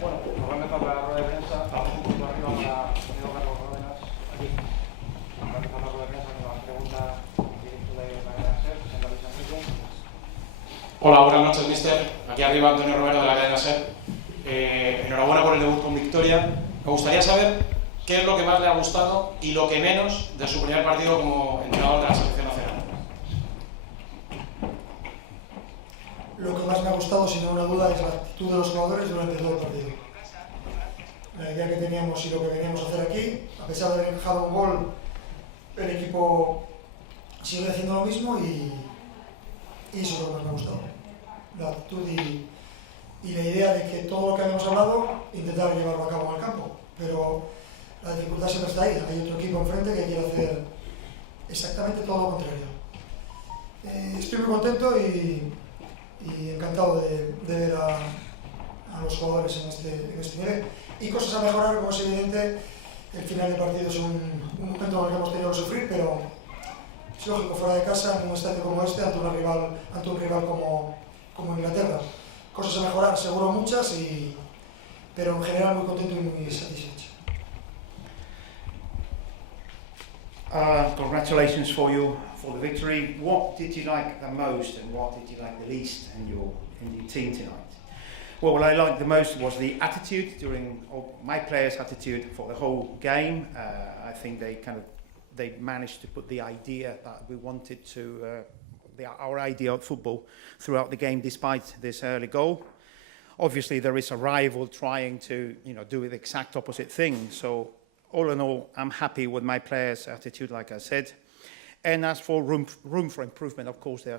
Bueno, nos va a empezar la rueda de prensa. Vamos un poquito arriba para Diego Carlos Ródenas. Aquí. Nos va a empezar la rueda de prensa con las preguntas directo de la cadena SER. Presenta Luis Enrique. Hola, buenas noches, mister. Aquí arriba Antonio Romero de la cadena SER. Enhorabuena por el debut con victoria. Me gustaría saber qué es lo que más le ha gustado y lo que menos de su primer partido como entrenador de la selección nacional. Lo que más me ha gustado, sin ninguna duda, es la actitud de los jugadores durante todo el partido. La idea que teníamos y lo que veníamos a hacer aquí, a pesar de haber dejado un gol, el equipo sigue haciendo lo mismo y eso es lo que más me ha gustado. La actitud y la idea de que todo lo que habíamos hablado, intentar llevarlo a cabo en el campo. Pero la dificultad siempre está ahí. Hay otro equipo enfrente que quiere hacer exactamente todo lo contrario. Estoy muy contento y encantado de ver a los jugadores en este nivel. Y cosas a mejorar, como es evidente, el final de partido es un momento en el que hemos tenido que sufrir, pero es lógico, fuera de casa, en un estadio como este, ante un rival como Inglaterra. Cosas a mejorar, seguro muchas, pero en general muy contento y muy satisfecho. Congratulations for the victory. What did you like the most and what did you like the least in your team tonight? Well, what I liked the most was the attitude my players' attitude for the whole game. I think they managed to put the idea that we wanted to, our idea of football throughout the game, despite this early goal. Obviously, there is a rival trying to, do the exact opposite thing. So, all in all, I'm happy with my players' attitude, like I said. And as for room for improvement, of course, there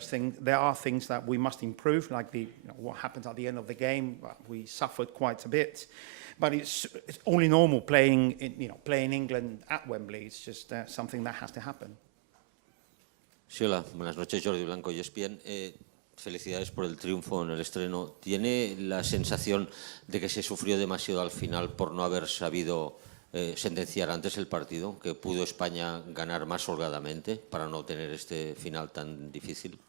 are things that we must improve, like what happened at the end of the game. We suffered quite a bit, but it's only normal playing England at Wembley. It's just something that has to happen. Sí, hola, buenas noches, Jordi Blanco y ESPN. Felicidades por el triunfo en el estreno. ¿Tiene la sensación de que se sufrió demasiado al final por no haber sabido sentenciar antes el partido, que pudo España ganar más holgadamente para no tener este final tan difícil?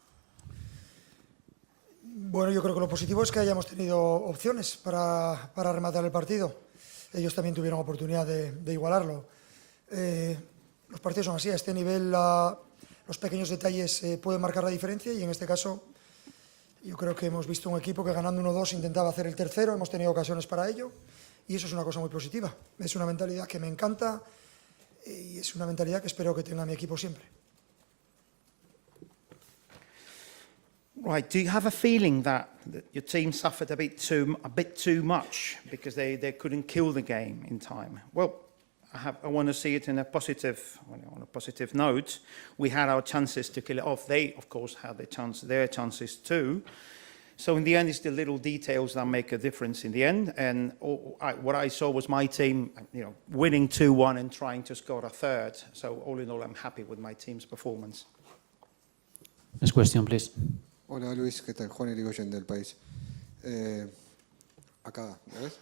Bueno, yo creo que lo positivo es que hayamos tenido opciones para rematar el partido. Ellos también tuvieron oportunidad de igualarlo. Los partidos son así, a este nivel los pequeños detalles pueden marcar la diferencia y en este caso yo creo que hemos visto un equipo que ganando 1-2 intentaba hacer el tercero, hemos tenido ocasiones para ello. Y eso es una cosa muy positiva. Es una mentalidad que me encanta y es una mentalidad que espero que tenga mi equipo siempre. Right. Do you have a feeling that your team suffered a bit too much because they couldn't kill the game in time? Well, I want to see it on a positive note. We had our chances to kill it off. They, of course, had their chances too. So in the end, it's the little details that make a difference in the end. And what I saw was my team, winning 2-1 and trying to score a third. So all in all, I'm happy with my team's performance. Next question, please. Hola Luis, ¿qué tal? Juan Irigoyen del País. Acá, ¿ves?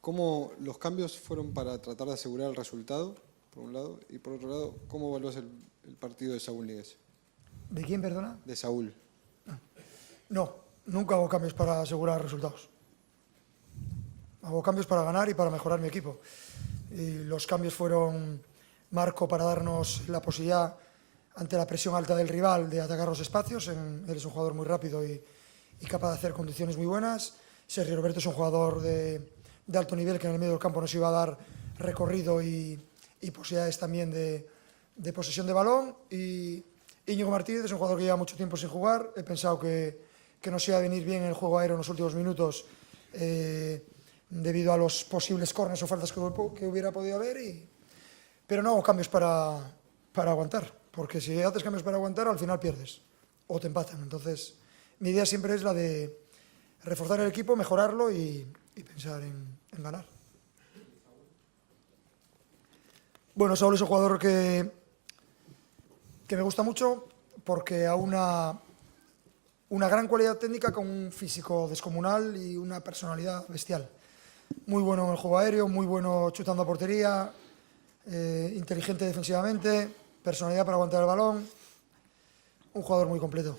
¿Cómo los cambios fueron para tratar de asegurar el resultado, por un lado? Y por otro lado, ¿cómo evaluás el partido de Saúl Níguez? ¿De quién, perdona? De Saúl. No, nunca hago cambios para asegurar resultados. Hago cambios para ganar y para mejorar mi equipo. Y los cambios fueron marco para darnos la posibilidad, ante la presión alta del rival, de atacar los espacios. Él es un jugador muy rápido y capaz de hacer condiciones muy buenas. Sergio Roberto es un jugador de alto nivel que en el medio del campo nos iba a dar recorrido y posibilidades también de posesión de balón. Y Íñigo Martínez es un jugador que lleva mucho tiempo sin jugar. He pensado que nos iba a venir bien el juego aéreo en los últimos minutos debido a los posibles córneres o faltas que hubiera podido haber. Pero no hago cambios para aguantar, porque si haces cambios para aguantar, al final pierdes o te empatan. Entonces, mi idea siempre es la de reforzar el equipo, mejorarlo y pensar en ganar. Bueno, Saúl es un jugador que me gusta mucho porque a una gran cualidad técnica con un físico descomunal y una personalidad bestial. Muy bueno en el juego aéreo, muy bueno chutando a portería, inteligente defensivamente, personalidad para aguantar el balón, un jugador muy completo.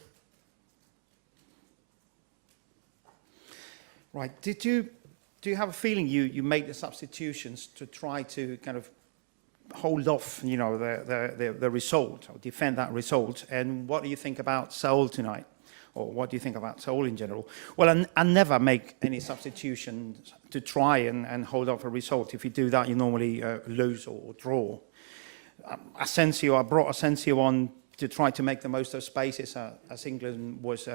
Right. Do you have a feeling you made the substitutions to try to kind of hold off, the result or defend that result? And what do you think about Seoul tonight? Or what do you think about Seoul in general? Well, I never make any substitutions to try and hold off a result. If you do that, you normally lose or draw. I brought Asensio on to try to make the most of spaces as England was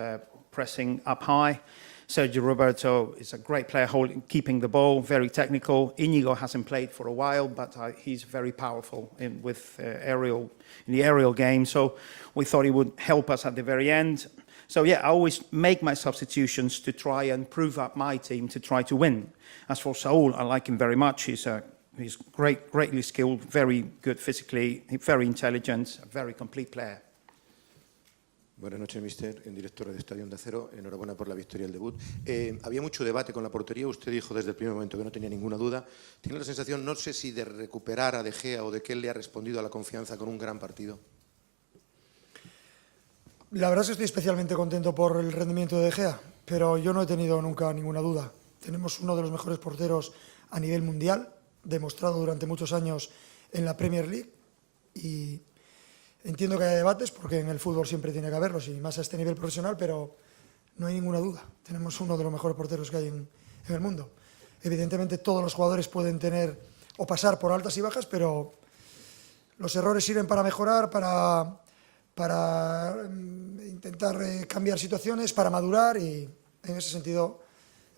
pressing up high. Sergio Roberto is a great player keeping the ball, very technical. Inigo hasn't played for a while, but he's very powerful in the aerial game. So we thought he would help us at the very end. So yeah, I always make my substitutions to try and prove up my team to try to win. As for Saul, I like him very much. He's greatly skilled, very good physically, very intelligent, a very complete player. Buenas noches, mister, en director de Estadio Onda Cero. Enhorabuena por la victoria del debut. Había mucho debate con la portería. Usted dijo desde el primer momento que no tenía ninguna duda. ¿Tiene la sensación, no sé si de recuperar a De Gea o de que él le ha respondido a la confianza con un gran partido? La verdad es que estoy especialmente contento por el rendimiento de De Gea, pero yo no he tenido nunca ninguna duda. Tenemos uno de los mejores porteros a nivel mundial, demostrado durante muchos años en la Premier League, y entiendo que hay debates, porque en el fútbol siempre tiene que haberlos, y más a este nivel profesional, pero no hay ninguna duda. Tenemos uno de los mejores porteros que hay en el mundo. Evidentemente todos los jugadores pueden tener o pasar por altas y bajas, pero los errores sirven para mejorar, para intentar cambiar situaciones, para madurar, y en ese sentido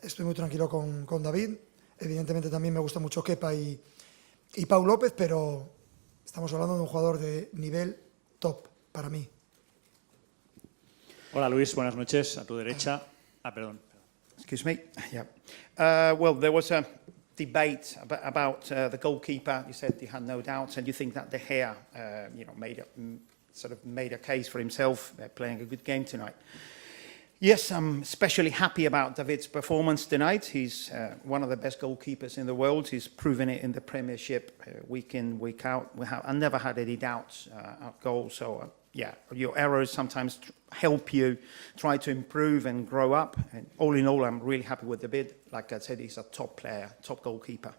estoy muy tranquilo con David. Evidentemente también me gusta mucho Kepa y Pau López, pero estamos hablando de un jugador de nivel top para mí. Hola Luis, buenas noches. A tu derecha. Perdón. Excuse me. Yeah. Well, there was a debate about the goalkeeper. You said you had no doubts, and you think that De Gea, made a case for himself, playing a good game tonight. Yes, I'm especially happy about David's performance tonight. He's one of the best goalkeepers in the world. He's proven it in the Premiership week in, week out. I never had any doubts at goal. So, your errors sometimes help you try to improve and grow up. And all in all, I'm really happy with David. Like I said, he's a top player, top goalkeeper.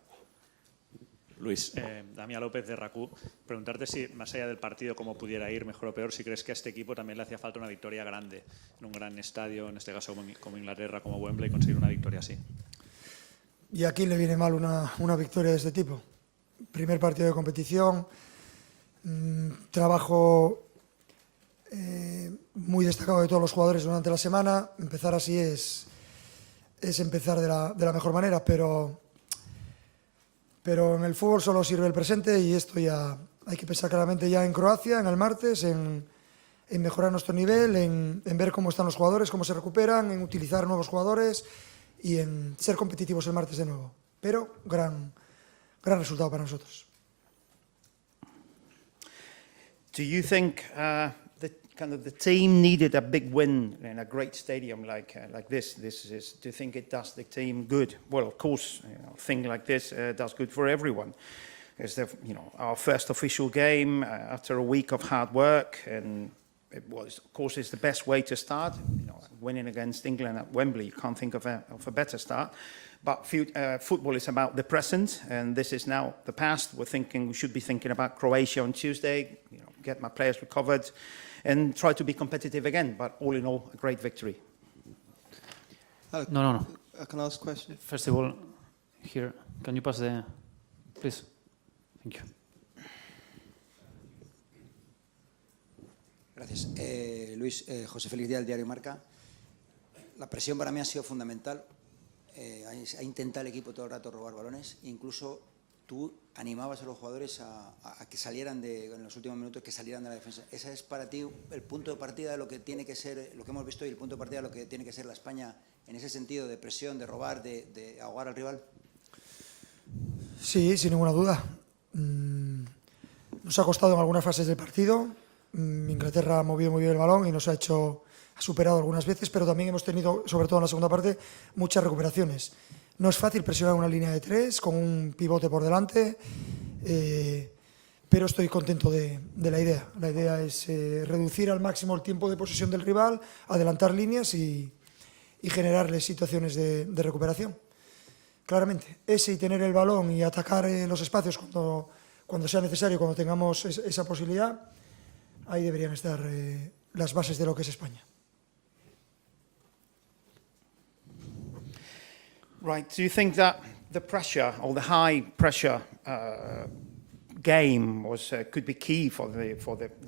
Luis, Damián López de RACU, preguntarte si, más allá del partido, cómo pudiera ir, mejor o peor, si crees que a este equipo también le hacía falta una victoria grande en un gran estadio, en este caso como Inglaterra, como Wembley, conseguir una victoria así. ¿Y a quién le viene mal una victoria de este tipo? Primer partido de competición, trabajo muy destacado de todos los jugadores durante la semana. Empezar así es empezar de la mejor manera, pero en el fútbol solo sirve el presente, y esto ya hay que pensar claramente ya en Croacia, en el martes, en mejorar nuestro nivel, en ver cómo están los jugadores, cómo se recuperan, en utilizar nuevos jugadores y en ser competitivos el martes de nuevo. Pero gran resultado para nosotros. Do you think the team needed a big win in a great stadium like this? Do you think it does the team good? Well, of course, a thing like this does good for everyone. It's our first official game after a week of hard work, and it was, of course, it's the best way to start. Winning against England at Wembley, you can't think of a better start. But football is about the present, and this is now the past. We should be thinking about Croatia on Tuesday. Get my players recovered, and try to be competitive again. But all in all, a great victory. No. Can I ask a question? First of all, here, can you pass please? Thank you. Gracias. Luis, José Félix Díaz, del diario Marca. La presión para mí ha sido fundamental. Ha intentado el equipo todo el rato robar balones. Incluso tú animabas a los jugadores a que salieran en los últimos minutos, que salieran de la defensa. ¿Ese es para ti el punto de partida de lo que tiene que ser, lo que hemos visto, y el punto de partida de lo que tiene que ser la España en ese sentido de presión, de robar, de ahogar al rival? Sí, sin ninguna duda. Nos ha costado en algunas fases del partido. Inglaterra ha movido muy bien el balón y nos ha superado algunas veces, pero también hemos tenido, sobre todo en la segunda parte, muchas recuperaciones. No es fácil presionar una línea de 3 con un pivote por delante, pero estoy contento de la idea. La idea es reducir al máximo el tiempo de posesión del rival, adelantar líneas y y generarles situaciones de recuperación. Claramente, ese y tener el balón y atacar los espacios cuando sea necesario, cuando tengamos esa posibilidad, ahí deberían estar las bases de lo que es España. Right. Do you think that the pressure or the high pressure game could be key for the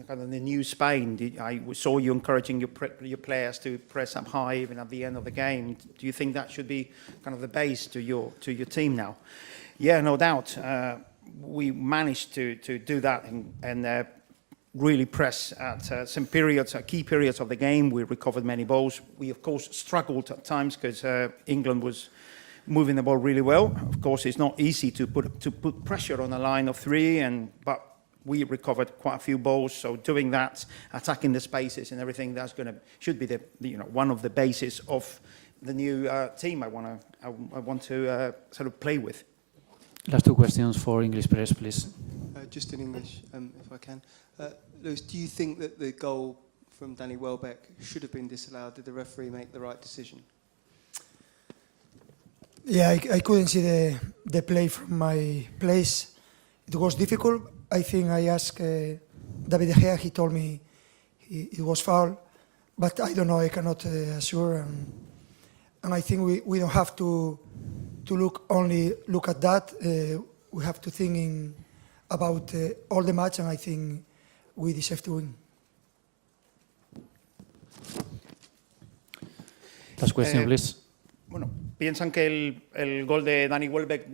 kind of the new Spain? I saw you encouraging your players to press up high even at the end of the game. Do you think that should be kind of the base to your team now? Yeah, no doubt. We managed to do that and really press at some periods, key periods of the game. We recovered many balls. We of course struggled at times because England was moving the ball really well. Of course, it's not easy to put pressure on a line of three, but we recovered quite a few balls. So doing that, attacking the spaces and everything, should be one of the bases of the new team I want to sort of play with. Last two questions for English press, please. Just in English, if I can. Lewis, do you think that the goal from Danny Welbeck should have been disallowed? Did the referee make the right decision? Yeah, I couldn't see the play from my place. It was difficult. I think I asked David De Gea. He told me it was foul, but I don't know. I cannot assure. And I think we don't have to look at that. We have to think about all the match, and I think we deserve to win. Last question, please. Bueno, piensan que el gol de Danny Welbeck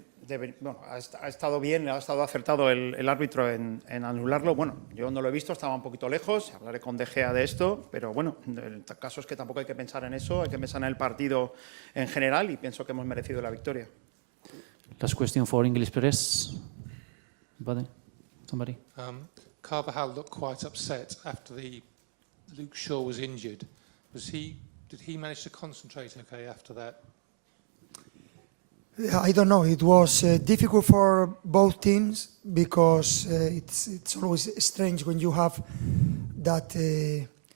ha estado bien, ha estado acertado el árbitro en anularlo. Bueno, yo no lo he visto, estaba un poquito lejos, hablaré con De Gea de esto, pero bueno, el caso es que tampoco hay que pensar en eso, hay que pensar en el partido en general y pienso que hemos merecido la victoria. Last question for English press. Somebody? Carvajal looked quite upset after Luke Shaw was injured. Did he manage to concentrate okay after that? Yeah, I don't know. It was difficult for both teams because it's always strange when you have that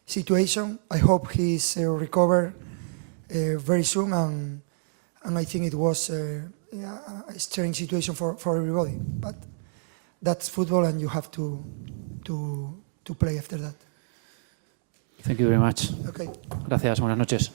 situation. I hope he's recovered very soon, and I think it was a strange situation for everybody. But that's football, and you have to play after that. Thank you very much. Okay. Gracias, buenas noches.